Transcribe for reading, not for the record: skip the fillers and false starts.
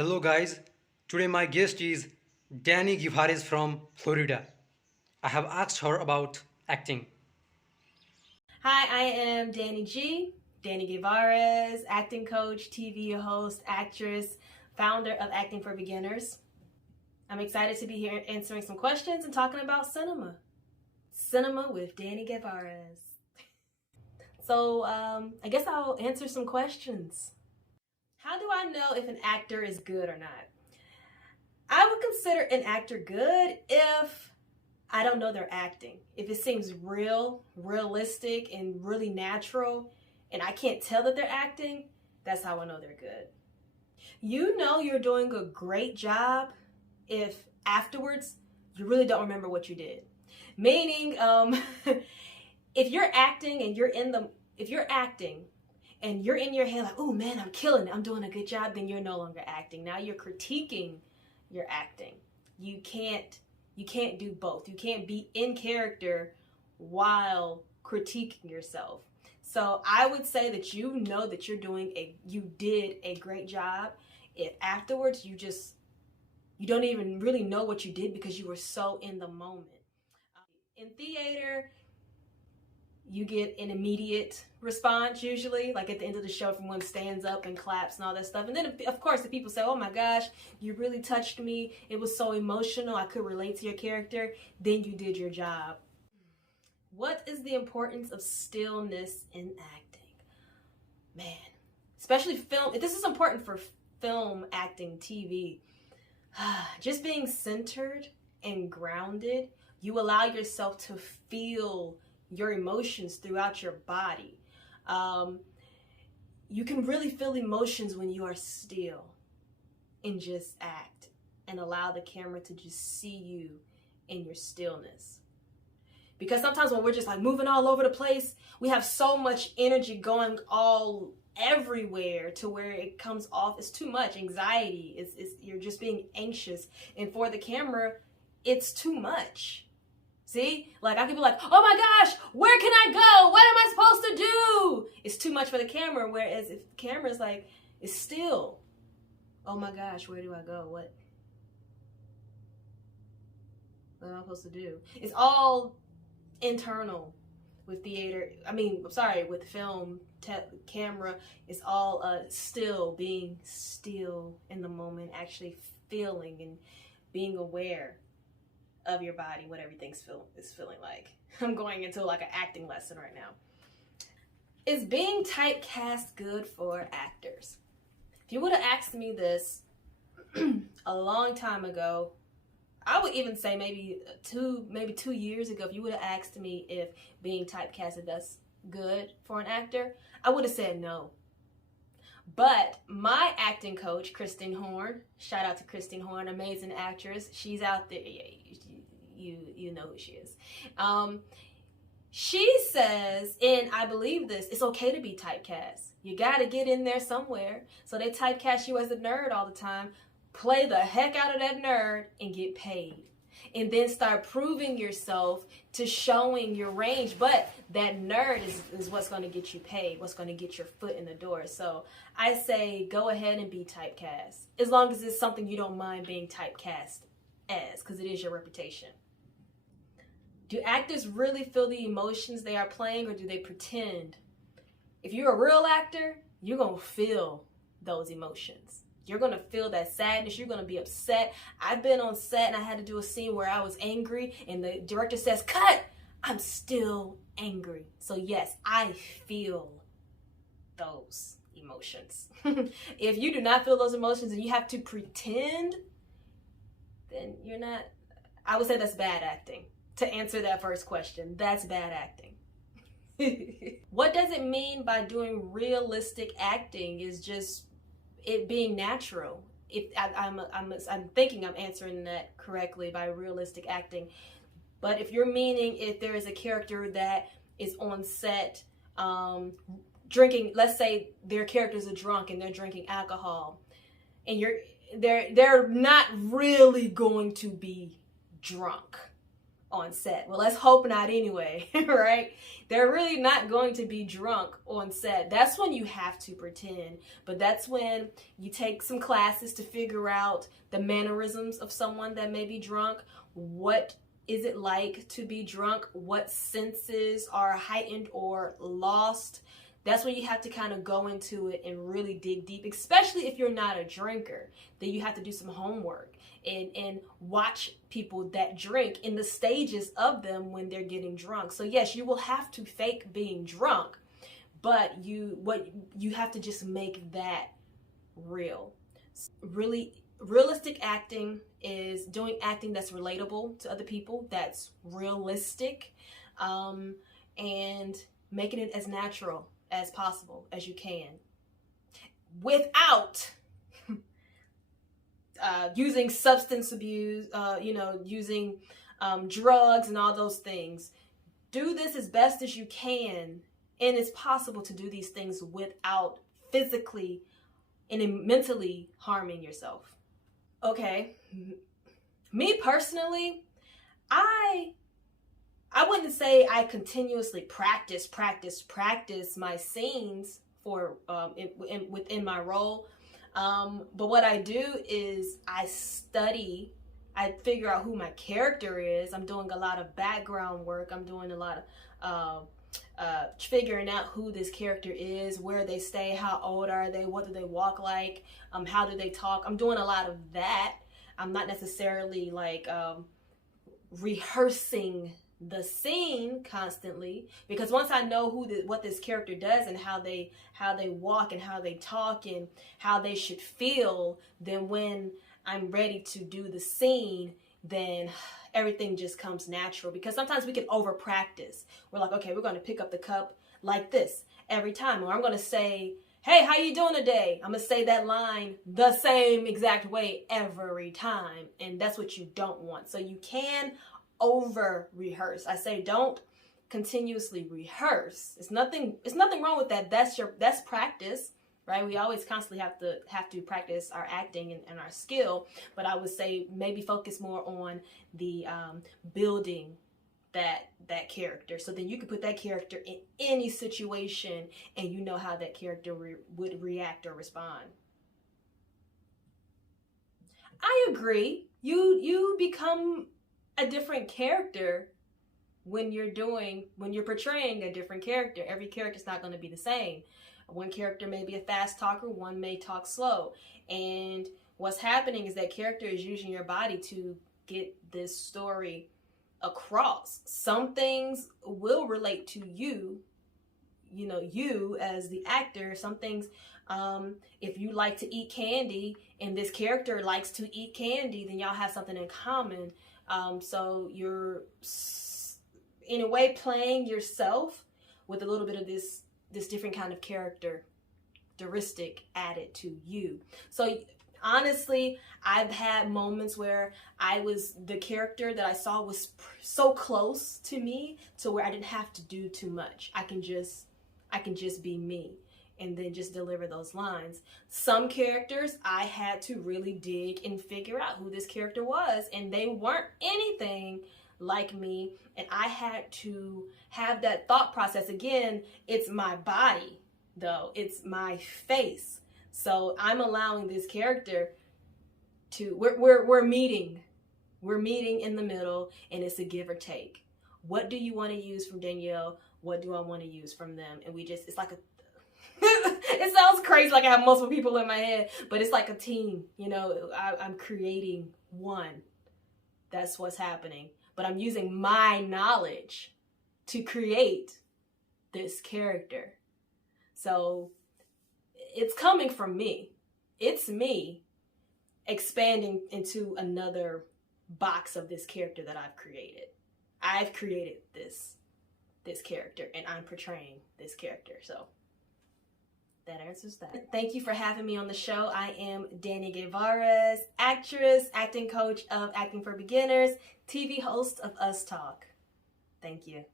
Hello guys, today my guest is Dani Guevarez from Florida. I have asked her about acting. Hi, I am Dani Guevarez, acting coach, TV host, actress, founder of Acting for Beginners. I'm excited to be here answering some questions and talking about cinema. Cinema with Dani Guevarez. So, I guess I'll answer some questions. How do I know if an actor is good or not? I would consider an actor good if I don't know they're acting. If it seems realistic, and really natural, and I can't tell that they're acting, that's how I know they're good. You know you're doing a great job if afterwards you really don't remember what you did. Meaning, if you're acting and you're acting and you're in your head like, oh man, I'm killing it, I'm doing a good job, then you're no longer acting. Now you're critiquing your acting. You can't do both. You can't be in character while critiquing yourself. So I would say that you know that you did a great job if afterwards you don't even really know what you did because you were so in the moment. In theater, you get an immediate response usually, like at the end of the show, if everyone stands up and claps and all that stuff. And then, of course, the people say, oh my gosh, you really touched me. It was so emotional. I could relate to your character. Then you did your job. What is the importance of stillness in acting? Man, especially film. This is important for film, acting, TV. Just being centered and grounded, you allow yourself to feel your emotions throughout your body. You can really feel emotions when you are still and just act and allow the camera to just see you in your stillness. Because sometimes when we're just like moving all over the place, we have so much energy going all everywhere to where it comes off. It's too much anxiety. You're just being anxious. And for the camera, it's too much. See, like I could be like, oh my gosh, where can I go? What am I supposed to do? It's too much for the camera. Whereas if the camera's like, it's still, oh my gosh, where do I go? What am I supposed to do? It's all internal with theater. With film, camera. It's all still, being still in the moment, actually feeling and being aware of your body, what everything's feeling like. I'm going into like an acting lesson right now. Is being typecast good for actors? If you would have asked me this a long time ago, I would even say maybe 2 years ago, if you would have asked me if being typecasted that's good for an actor, I would have said no. But my acting coach, Christine Horn, shout out to Christine Horn, amazing actress. She's out there. You know who she is. She says, and I believe this, it's okay to be typecast. You got to get in there somewhere. So they typecast you as a nerd all the time. Play the heck out of that nerd and get paid. And then start proving yourself to showing your range. But that nerd is what's going to get you paid, what's going to get your foot in the door. So I say go ahead and be typecast, as long as it's something you don't mind being typecast as, because it is your reputation. Do actors really feel the emotions they are playing, or do they pretend? If you're a real actor, you're going to feel those emotions. You're going to feel that sadness. You're going to be upset. I've been on set and I had to do a scene where I was angry and the director says, cut! I'm still angry. So yes, I feel those emotions. If you do not feel those emotions and you have to pretend, then you're not, I would say that's bad acting. To answer that first question, that's bad acting. What does it mean by doing realistic acting? Is just it being natural. I'm thinking I'm answering that correctly by realistic acting. But if you're meaning if there is a character that is on set drinking, let's say their character's a drunk and they're drinking alcohol, and they're not really going to be drunk. on set. Well, let's hope not anyway, right? They're really not going to be drunk on set. That's when you have to pretend. But that's when you take some classes to figure out the mannerisms of someone that may be drunk. What is it like to be drunk? What senses are heightened or lost? That's when you have to kind of go into it and really dig deep, especially if you're not a drinker. Then you have to do some homework and watch people that drink in the stages of them when they're getting drunk. So yes, you will have to fake being drunk, but you have to just make that real. Really realistic acting is doing acting that's relatable to other people, that's realistic, and making it as natural as possible as you can without using substance abuse, using drugs and all those things. Do this as best as you can, and it's possible to do these things without physically and mentally harming yourself. Okay, me personally, I wouldn't say I continuously practice my scenes for within my role. But what I do is I study, I figure out who my character is. I'm doing a lot of background work. I'm doing a lot of figuring out who this character is, where they stay, how old are they, what do they walk like, how do they talk. I'm doing a lot of that. I'm not necessarily like rehearsing the scene constantly, because once I know what this character does and how they walk and how they talk and how they should feel, then when I'm ready to do the scene, then everything just comes natural. Because sometimes we can over practice. We're like, okay, we're going to pick up the cup like this every time, or I'm going to say, hey, how you doing today? I'm going to say that line the same exact way every time, and that's what you don't want. So you can over rehearse. I say don't continuously rehearse. It's nothing wrong with that. That's practice, right? We always constantly have to practice our acting and our skill, but I would say maybe focus more on the building that character, so then you can put that character in any situation and you know how that character would react or respond. I agree. You become a different character when you're portraying a different character. Every character's not going to be the same. One character may be a fast talker, one may talk slow. And what's happening is that character is using your body to get this story across. Some things will relate to you, you as the actor. Some things, if you like to eat candy and this character likes to eat candy, then y'all have something in common. So you're, in a way, playing yourself with a little bit of this different kind of characteristic added to you. So honestly, I've had moments where the character that I saw was so close to me to where I didn't have to do too much. I can just be me and then just deliver those lines. Some characters, I had to really dig and figure out who this character was, and they weren't anything like me, and I had to have that thought process. Again, it's my body, though. It's my face. So I'm allowing this character to, we're meeting. We're meeting in the middle, and it's a give or take. What do you want to use from Danielle? What do I want to use from them? And it's like it sounds crazy, like I have multiple people in my head, but it's like a team. I'm creating one. That's what's happening. But I'm using my knowledge to create this character. So it's coming from me. It's me expanding into another box of this character that I've created. I've created this character, and I'm portraying this character. So that answers that. Thank you for having me on the show. I am Dani Guevarez, actress, acting coach of Acting for Beginners, TV host of Us Talk. Thank you.